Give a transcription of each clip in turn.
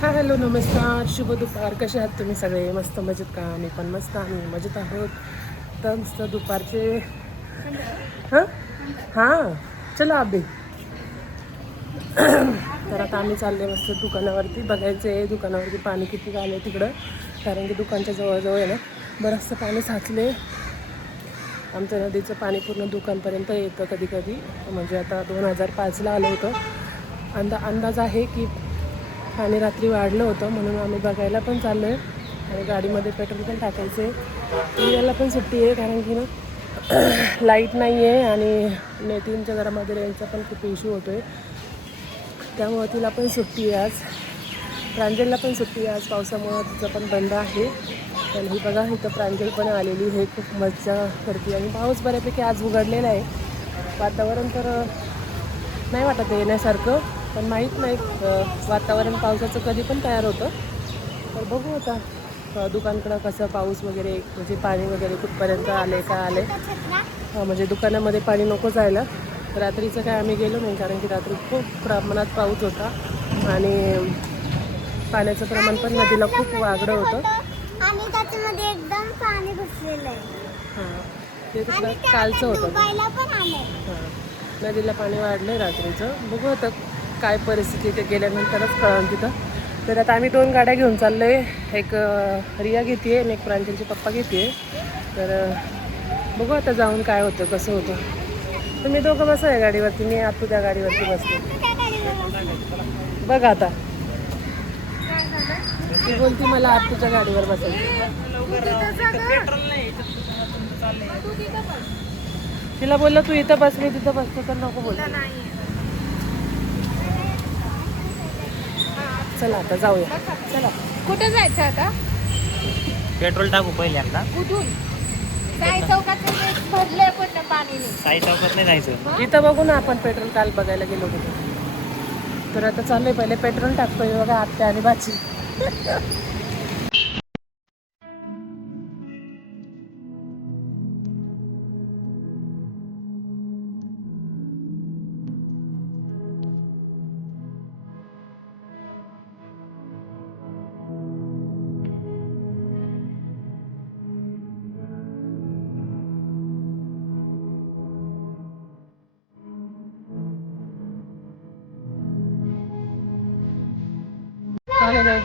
हा हॅलो नमस्कार शुभ दुपार. कसे आहात तुम्ही सगळे? मस्त मजेत का? मी पण मस्त, आम्ही मजेत आहोत. तर मस्त दुपारचे हां हां चलो अभि. तर आता आम्ही चालले मस्त दुकानावरती, बघायचं आहे दुकानावरती पाणी किती आलं तिकडं, कारण की दुकानच्या जवळजवळ आहे ना बरंचसं पाणी साचले. आमच्या नदीचं पाणी पूर्ण दुकानपर्यंत येतं कधी कधी. म्हणजे आता 2005ला आलं होतं. अंदाज आहे की पाणी रात्री वाढलं होतं, म्हणून आम्ही बघायला पण चाललो आहे. आणि गाडीमध्ये पेट्रोल पण टाकायचं आहे. याला पण सुट्टी आहे, कारण की ना लाईट नाही आहे आणि नेतींच्या घरामध्ये रेंजचा पण खूप इश्यू होतो आहे. त्यामुळं तिला पण सुट्टी आहे आज. प्रांजलला पण सुट्टी आहे आज, पावसामुळं तिचं पण बंद आहे. पण ही बघा इथं प्रांजल पण आलेली आहे, खूप मजा करते. आणि पाऊस बऱ्यापैकी आज उघडलेला आहे. वातावरण तर नाही वाटत येण्यासारखं, पण माहीत नाही वातावरण पावसाचं कधी पण तयार होतं. तर बघू आता दुकानकडं कसं पाऊस वगैरे, म्हणजे पाणी वगैरे कुठपर्यंत आले का आले. म्हणजे दुकानामध्ये पाणी नको जायला. रात्रीचं काय आम्ही गेलो नाही, कारण की रात्री खूप प्रमाणात पाऊस होता आणि पाण्याचं प्रमाण पण नदीला खूप वागडं होतं. आणि त्याच्यामध्ये एकदम पाणी घुसलेलं आहे. हां ते तिकडं कालचं होतं. हां नदीला पाणी वाढलं आहे रात्रीचं. बघू आता काय परिस्थिती ते गेल्यानंतरच कळलं तिथं. तर आता आम्ही 2 गाड्या घेऊन चाललो आहे. एक रिया घेते आहे आणि एक प्रांजलचे पप्पा घेते आहे. तर बघू आता जाऊन काय होतं कसं होतं. तुम्ही दोघं बसा आहे गाडीवरती, मी आतू त्या गाडीवरती बसते. बघा आता ती बोलती मला आतूच्या गाडीवर बसायचं. तिला बोललं तू इथं बस, मी तिथं बसतो, तर नको बोल. चला आता जाऊया. चला कुठे जायचं आता? पेट्रोल टाकू पहिल्यांदा. कुठून? साई चौकात भरले पण पाणी नाही. साई चौकात नाही जायचं. इथं बघू ना आपण, पेट्रोल काल बघायला गेलो होतो. तर आता चाललंय, पहिले पेट्रोल टाकतोय. बघा आत्या आणि बाची.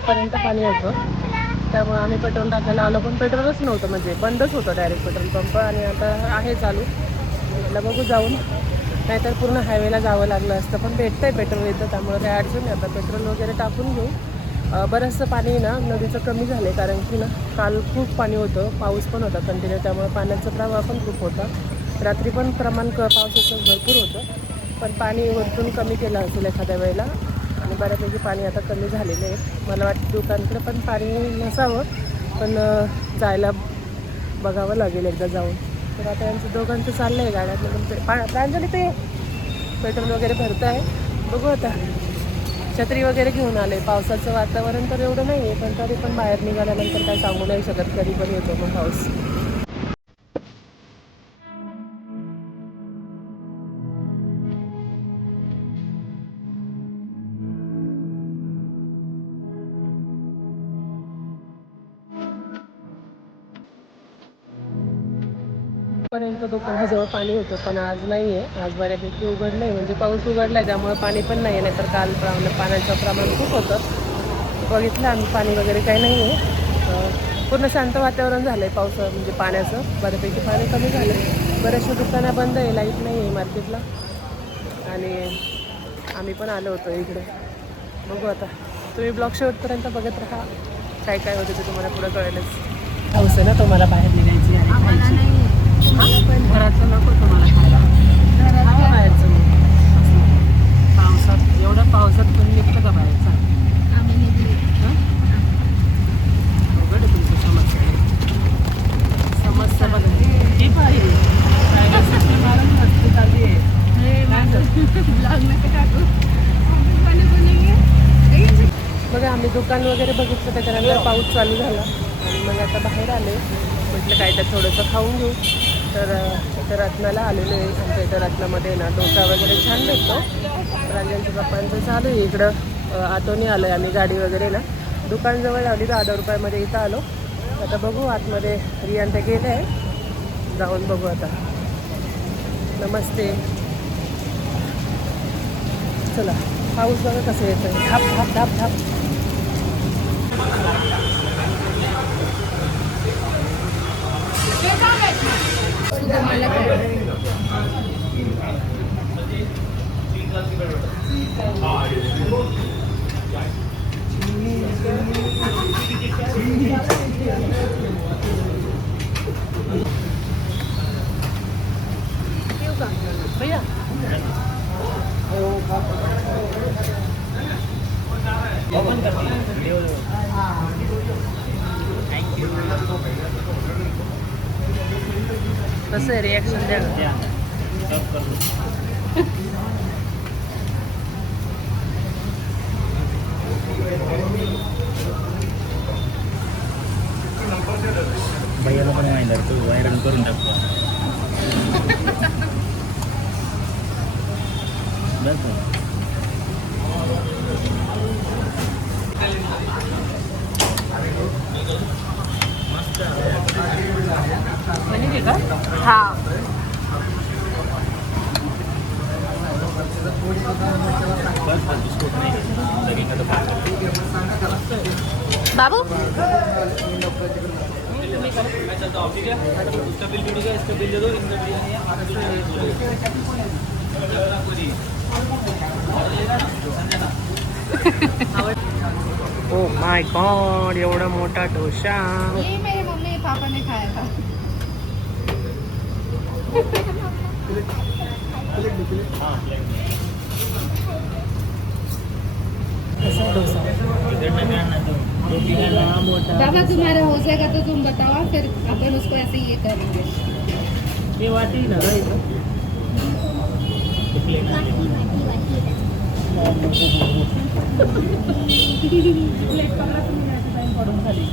पर्यंत पाणी होतं, त्यामुळे आम्ही पेट्रोल टाकायला आलो, पण पेट्रोलच नव्हतं. म्हणजे बंदच होतं डायरेक्ट पेट्रोल पंप. आणि आता आहे चालू. म्हटलं बघू जाऊन, नाहीतर पूर्ण हायवेला जावं लागलं असतं. पण भेटतं आहे पेट्रोल इथं, त्यामुळे काही अडचण नाही. आता पेट्रोल वगैरे टाकून घेऊ. बरंचसं पाणी ना नदीचं कमी झालं आहे, कारण की ना काल खूप पाणी होतं, पाऊस पण होता कंटिन्यू, त्यामुळे पाण्याचा प्रवाह पण खूप होता. रात्री पण प्रमाण पावसाचं भरपूर होतं, पण पाणी वरतून कमी केलं असेल एखाद्या वेळेला. आणि बऱ्यापैकी पाणी आता कमी झालेलं आहे. मला वाटतं दुकानकडे पण पाणी नसावं, पण जायला बघावं लागेल एकदा जाऊन. तर आता यांचं दोघांचं चाललं आहे गाड्यातून प्रांजली ते पेट्रोल वगैरे भरतं आहे. बघू आता. छत्री वगैरे घेऊन आले. पावसाचं वातावरण तर एवढं नाही आहे, पण तरी पण बाहेर निघाल्यानंतर काय सांगू नाही शकत, कधी पण येतो मग पाऊस. पर्यंत दुकानाजवळ पाणी होतं, पण आज नाही आहे. आज बऱ्यापैकी उघडलं आहे, म्हणजे पाऊस उघडला आहे, त्यामुळे पाणी पण नाही आहे. नाहीतर काल पाण्याचं प्रमाण खूप होतं. बघितलं आम्ही, पाणी वगैरे काही नाही आहे. पूर्ण शांत वातावरण झालं आहे पावसाचं, म्हणजे पाण्याचं. बऱ्यापैकी पाणी कमी झालं आहे. बऱ्याचशा दुकानं बंद आहे, लाईट नाही आहे मार्केटला. आणि आम्ही पण आलो होतो इकडे. बघू आता. तुम्ही ब्लॉग शेवटपर्यंत बघत राहा, काय काय होतं ते तुम्हाला पुढं कळेलच. पाऊस आहे ना, तुम्हाला बाहेर निघायची आणि खायची. घरातलं नको तुम्हाला खायला, बाहेरचं मग. पावसात, एवढ्या पावसात पण निघतं का बाहेरचा? अवघड आहे तुमची समस्या. समस्या बघा ही पाहिजे. मस्ती चालली आहे. बघा आम्ही दुकान वगैरे बघितलं, त्याच्यानंतर पाऊस चालू झाला आणि मग आता बाहेर आले. म्हटलं काय तर थोडंसं खाऊन घेऊ. तर इथं रत्नाला आलेलो आहे. आमच्या इथं रत्नामध्ये ना डोसा वगैरे छान भेटतो. प्रांजलच्या पप्पांचं चालू आहे इकडं ऑटोने आलो आहे आम्ही, गाडी वगैरे ना. दुकानजवळ लावली 10 रुपयामध्ये इथं आलो. आता बघू आतमध्ये रियान ते गेले आहे, जाऊन बघू आता. नमस्ते. चला पाऊस बघा कसं येतं, धाप धाप धाप धाप. भैया कसं आहे रिॲक्शन द्या ना. भैयाला पण माहिती तू व्हायरल करून टाकतो. म्हणजे का? हा बाबू ओ माय गॉड, एवढा मोठा डोसा. ये मेरे मम्मी पापा ने खाया था. कसा डोसा मोठा. बाबा तुम्हारा हो जाएगा तो तुम बताओ, फिर अपन उसको ऐसे ये करेंगे. ते वाटी ना ग इथं. पडून खाली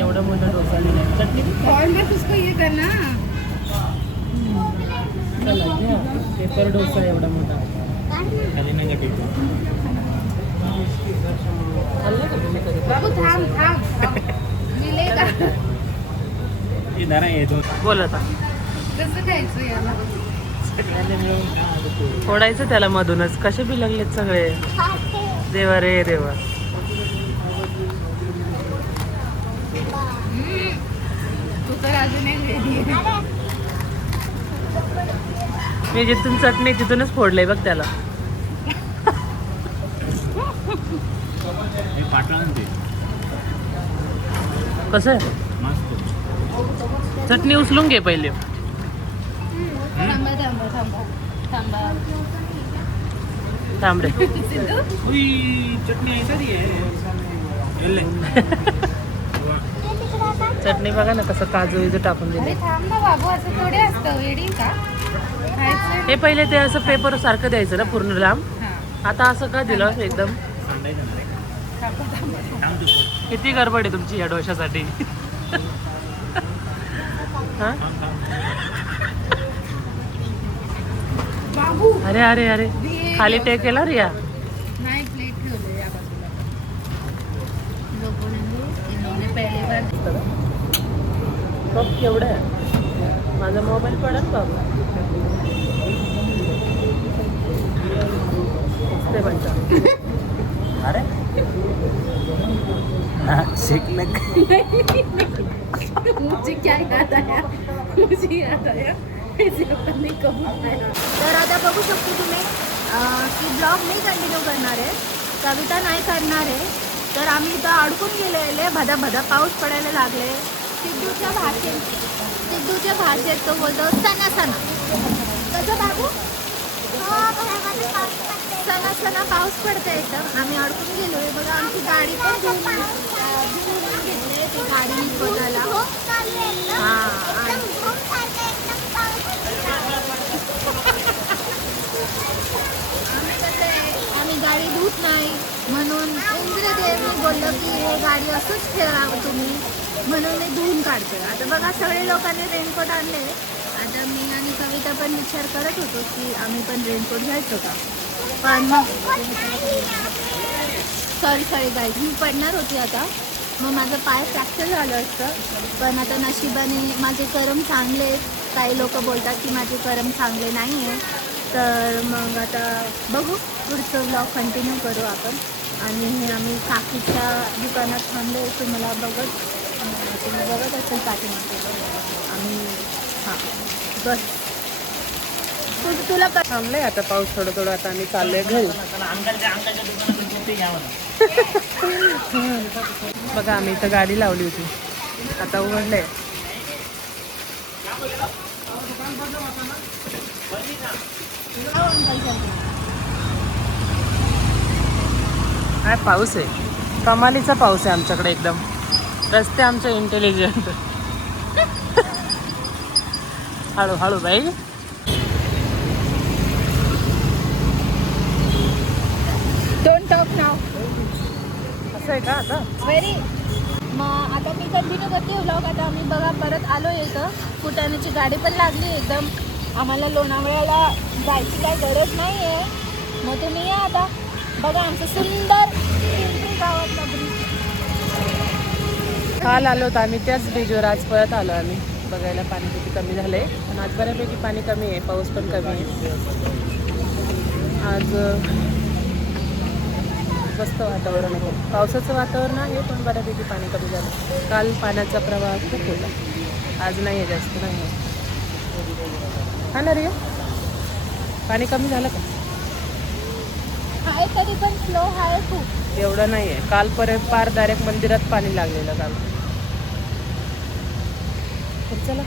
एवढा मोठा डोसा लिहिला. चटणी और मत उसको ये करना. चला घ्या. पेपर डोसा एवढा मोठा. खाल्लं का तुम्ही कधी? बाबू थांब थांब मिलेगा. बोल आता. कसं खायचं याला? फोडायचं त्याला मधूनच. कसे बी लागलेत सगळे. देवा रे देवा. तू तर अजून एक रेडी आहे. मी जिथून चटणी तिथूनच फोडलंय बघ त्याला. कसं आहे? चटणी उचलून घे पहिले. थांबा थांबा थांबा थांबा. थांब रे. सिद्धू चटणी बघा ना कसं काजू विजू टाकून अरे दिले. थांब ना बाबू, असं थोडे असतं वेडी का खायचं. हे पहिले ते असं पेपर सारखं द्यायचं ना पूर्ण लांब. हां आता असं का दिलं एकदम? थांबा थांबा. किती गडबड आहे तुमची या डोशासाठी. हा? बाबू अरे अरे अरे खाली टेक केला रिया. नाही प्लेट ठेवलं या बाजूला. लोगों ने इन्होंने पहले बार बघ केवढं आहे. माझा मोबाईल पडेल बाबा. ते म्हणतात. अरे मुझे क्या याद आया, मुझे याद आया ऐसे अपन ने कबूल खाया. तर आता बघू शकतो तुम्ही की ब्लॉग नाही कंटिन्यू करणार आहे, कविता नाही करणार आहे. तर आम्ही इथं अडकून गेलेले. भदा भदा पाऊस पडायला लागले. सिद्धूच्या भाषेत तो बोलतो सणा सणा. कसं बाबू? सणा सणा पाऊस पडतंय. तर आम्ही अडकून गेलो आहे. बघा आमची गाडी पण धुवून घेतली ती गाडी स्वतःला. आम्ही गाडी धुत नाही म्हणून इंद्रदेवने बोललं की हे गाडी असंच ठेवावं तुम्ही, म्हणून मी धुवून काढते. आता बघा सगळे लोकांनी रेनकोट आणले. आता मी आणि कविता पण विचार करत होतो की आम्ही पण रेनकोट घ्यायचो का, पण सॉरी गाईज, मी पडणार होती आता, मग माझं पाय फ्रॅक्चर झालं असतं. पण आता नशिबाने माझे कर्म चांगले आहेत. काही लोक बोलतात की माझे कर्म चांगले नाही आहे. तर मग आता बघू, पुढचं ब्लॉग कंटिन्यू करू आपण. आणि आम्ही काकीच्या दुकानात थांबलो. तुम्ही बघत असेल पाठीमागे आम्ही. हां बस तुला थांबलंय आता पाऊस थोडं थोडं. आता आम्ही चाललोय घरी. बघा आम्ही इथं गाडी लावली होती, आता उघडलंय. काय पाऊस आहे, कमालीचा पाऊस आहे आमच्याकडे एकदम. रस्ते आमचे इंटेलिजंट. हळूहळू बाई. डोंट टॉक नाव. असं आहे का आता? व्हेरी. मग आता मी कंटिन्यू करते व्लॉग. आता आम्ही बघा परत आलो इथं. फुटाण्याची गाडी पण लागली एकदम. आम्हाला लोणावळ्याला जायची काही गरज नाही आहे. मग तुम्ही या आता बघा आमचं सुंदर पिंपरी गावातला ब्रिज. काल आलो होतो आम्ही त्याच ब्रिजवर, आज परत आलो आम्ही बघायला. पाणी किती कमी झालंय, पण आज बऱ्यापैकी पाणी कमी आहे, पाऊस पण कमी आहे. आज मस्त वातावरण आहे, पावसाचं वातावरण आहे, पण बऱ्यापैकी पाणी कमी झालं. काल पाण्याचा प्रवाह खूप होता, आज नाही आहे, जास्त नाही आहे. हा ना रे, पाणी कमी झालं का? आहे तरी पण स्लो आहे खूप. एवढं नाही आहे. कालपर्यंत पार डायरेक्ट मंदिरात पाणी लागलेलं काल. चला